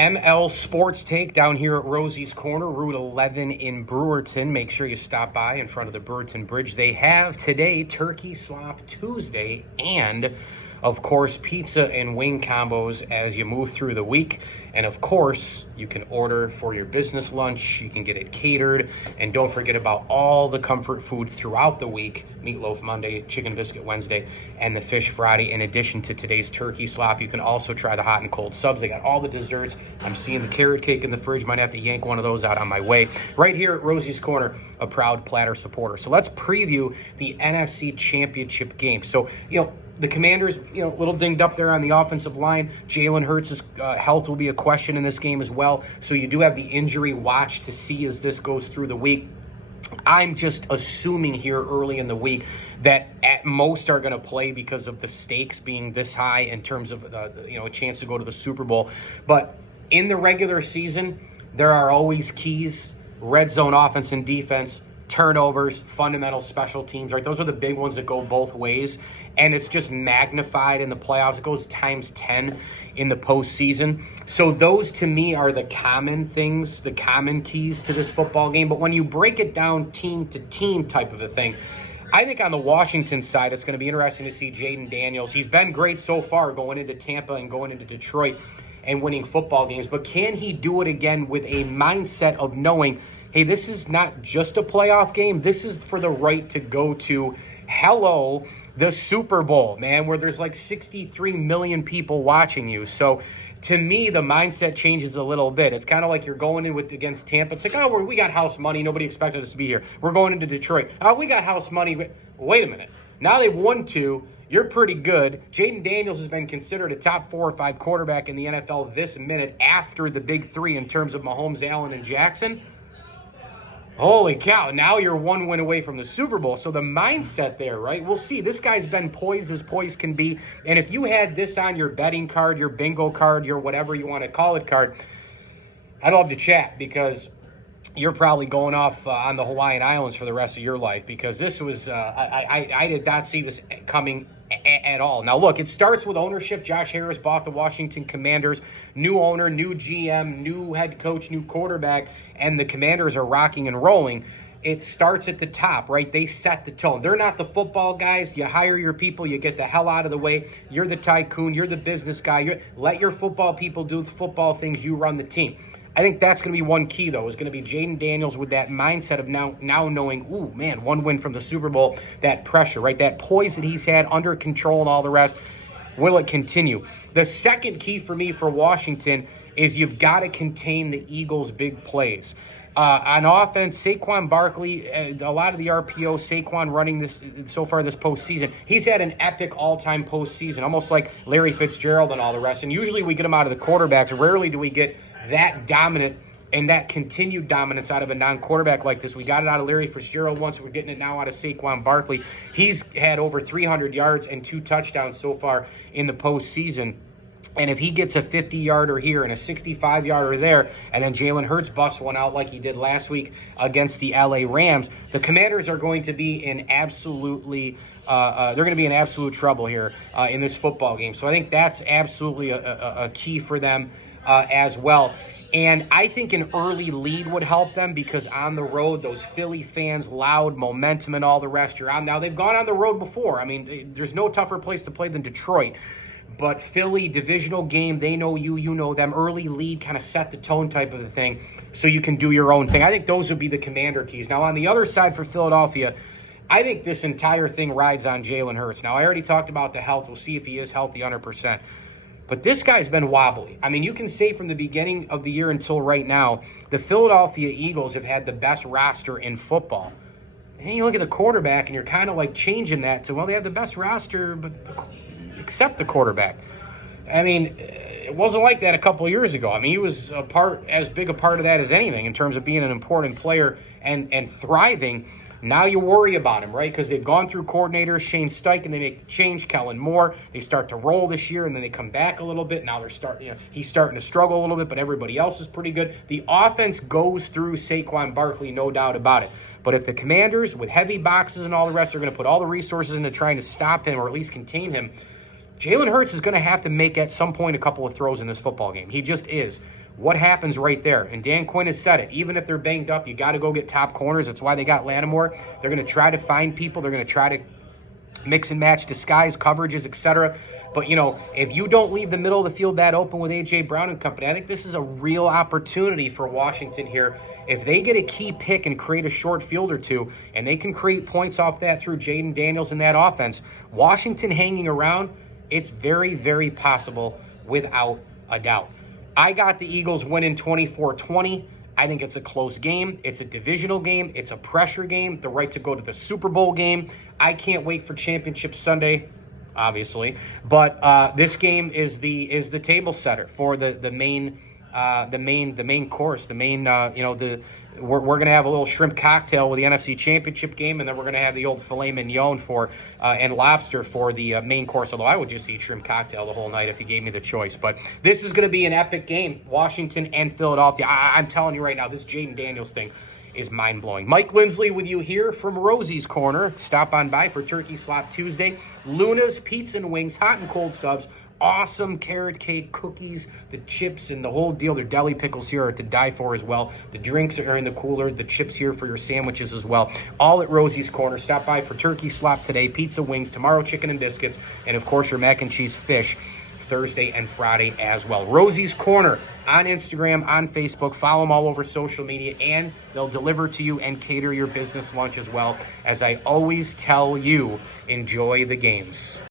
ML Sports Take down here at Rosie's Corner, Route 11 in Brewerton. Make sure you stop by in front of the Brewerton Bridge. They have today Turkey Slop Tuesday and, of course, pizza and wing combos as you move through the week. And, of course, you can order for your business lunch. You can get it catered. And don't forget about all the comfort food throughout the week. Meatloaf Monday, Chicken Biscuit Wednesday, and the Fish Friday. In addition to today's Turkey Slop, you can also try the hot and cold subs. They got all the desserts. I'm seeing the carrot cake in the fridge. Might have to yank one of those out on my way. Right here at Rosie's Corner, a proud Platter supporter. So let's preview the NFC Championship game. So, the Commanders, a little dinged up there on the offensive line. Jalen Hurts' health will be a question in this game as well. So you do have the injury watch to see as this goes through the week. I'm just assuming here early in the week that at most are going to play because of the stakes being this high in terms of a chance to go to the Super Bowl. But in the regular season, there are always keys: red zone offense and defense, turnovers, fundamental special teams, right? Those are the big ones that go both ways. And it's just magnified in the playoffs. It goes times 10 in the postseason. So those, to me, are the common things, the common keys to this football game. But when you break it down team to team type of a thing, I think on the Washington side, it's going to be interesting to see Jaden Daniels. He's been great so far going into Tampa and going into Detroit and winning football games. But can he do it again with a mindset of knowing, hey, this is not just a playoff game. This is for the right to go to, the Super Bowl, man, where there's like 63 million people watching you. So to me, the mindset changes a little bit. It's kind of like you're going in against Tampa. It's like, we got house money. Nobody expected us to be here. We're going into Detroit. We got house money. Wait a minute. Now they've won 2. You're pretty good. Jaden Daniels has been considered a top 4 or 5 quarterback in the NFL this minute after the big 3 in terms of Mahomes, Allen, and Jackson. Holy cow, now you're 1 win away from the Super Bowl. So the mindset there, right? We'll see. This guy's been poised as poised can be. And if you had this on your betting card, your bingo card, your whatever you want to call it card, I'd love to chat because you're probably going off on the Hawaiian Islands for the rest of your life because this was, I did not see this coming at all. Now, look, it starts with ownership. Josh Harris bought the Washington Commanders. New owner, new GM, new head coach, new quarterback, and the Commanders are rocking and rolling. It starts at the top, right? They set the tone. They're not the football guys. You hire your people. You get the hell out of the way. You're the tycoon. You're the business guy. Let your football people do the football things. You run the team. I think that's going to be one key, though, is going to be Jaden Daniels with that mindset of now knowing, 1 win from the Super Bowl, that pressure, right? That poise that he's had under control and all the rest. Will it continue? The second key for me for Washington is you've got to contain the Eagles' big plays. On offense, Saquon Barkley, a lot of the RPO, Saquon running this so far this postseason, he's had an epic all-time postseason, almost like Larry Fitzgerald and all the rest. And usually we get them out of the quarterbacks. Rarely do we get that dominant and that continued dominance out of a non-quarterback like this. We got it out of Larry Fitzgerald once. We're getting it now out of Saquon Barkley. He's had over 300 yards and 2 touchdowns so far in the postseason. And if he gets a 50-yarder here and a 65-yarder there, and then Jalen Hurts busts one out like he did last week against the LA Rams, the Commanders are going to be in absolute trouble here in this football game. So I think that's absolutely a key for them as well. And I think an early lead would help them because on the road, those Philly fans, loud, momentum, and all the rest, you're on. Now, they've gone on the road before. I mean, there's no tougher place to play than Detroit. But Philly, divisional game, they know you, you know them. Early lead, kind of set the tone type of the thing so you can do your own thing. I think those would be the Commander keys. Now, on the other side for Philadelphia, I think this entire thing rides on Jalen Hurts. Now, I already talked about the health. We'll see if he is healthy 100%. But this guy's been wobbly. I mean, you can say from the beginning of the year until right now, the Philadelphia Eagles have had the best roster in football. And you look at the quarterback, and you're kind of like changing that to, they have the best roster, but except the quarterback. I mean, it wasn't like that a couple of years ago. I mean, he was as big a part of that as anything in terms of being an important player and thriving. Now you worry about him, right? Because they've gone through coordinators, Shane Steichen, they make the change, Kellen Moore. They start to roll this year, and then they come back a little bit. Now he's starting to struggle a little bit, but everybody else is pretty good. The offense goes through Saquon Barkley, no doubt about it. But if the Commanders, with heavy boxes and all the rest, are going to put all the resources into trying to stop him or at least contain him, Jalen Hurts is going to have to make at some point a couple of throws in this football game. He just is. What happens right there? And Dan Quinn has said it. Even if they're banged up, you got to go get top corners. That's why they got Lattimore. They're going to try to find people. They're going to try to mix and match disguise coverages, etc. But, you know, if you don't leave the middle of the field that open with A.J. Brown and company, I think this is a real opportunity for Washington here. If they get a key pick and create a short field or two, and they can create points off that through Jaden Daniels and that offense, Washington hanging around, it's very, very possible without a doubt. I got the Eagles winning 24-20. I think it's a close game. It's a divisional game. It's a pressure game. The right to go to the Super Bowl game. I can't wait for Championship Sunday, obviously. But this game is the table setter for the main course. We're gonna have a little shrimp cocktail with the NFC Championship game, and then we're gonna have the old filet mignon and lobster for the main course. Although I would just eat shrimp cocktail the whole night if you gave me the choice. But this is gonna be an epic game, Washington and Philadelphia. I'm telling you right now, this Jaden Daniels thing is mind-blowing. Mike Lindsley with you here from Rosie's Corner. Stop on by for Turkey Slop Tuesday. Luna's Pizza and Wings, hot and cold subs. Awesome carrot cake, cookies, the chips, and the whole deal. Their deli pickles here are to die for as well. The drinks are in the cooler. The chips here for your sandwiches as well. All at Rosie's Corner. Stop by for Turkey Slop today, pizza, wings, tomorrow chicken and biscuits, and of course your mac and cheese fish Thursday and Friday as well. Rosie's Corner on Instagram, on Facebook. Follow them all over social media, and they'll deliver to you and cater your business lunch as well. As I always tell you, enjoy the games.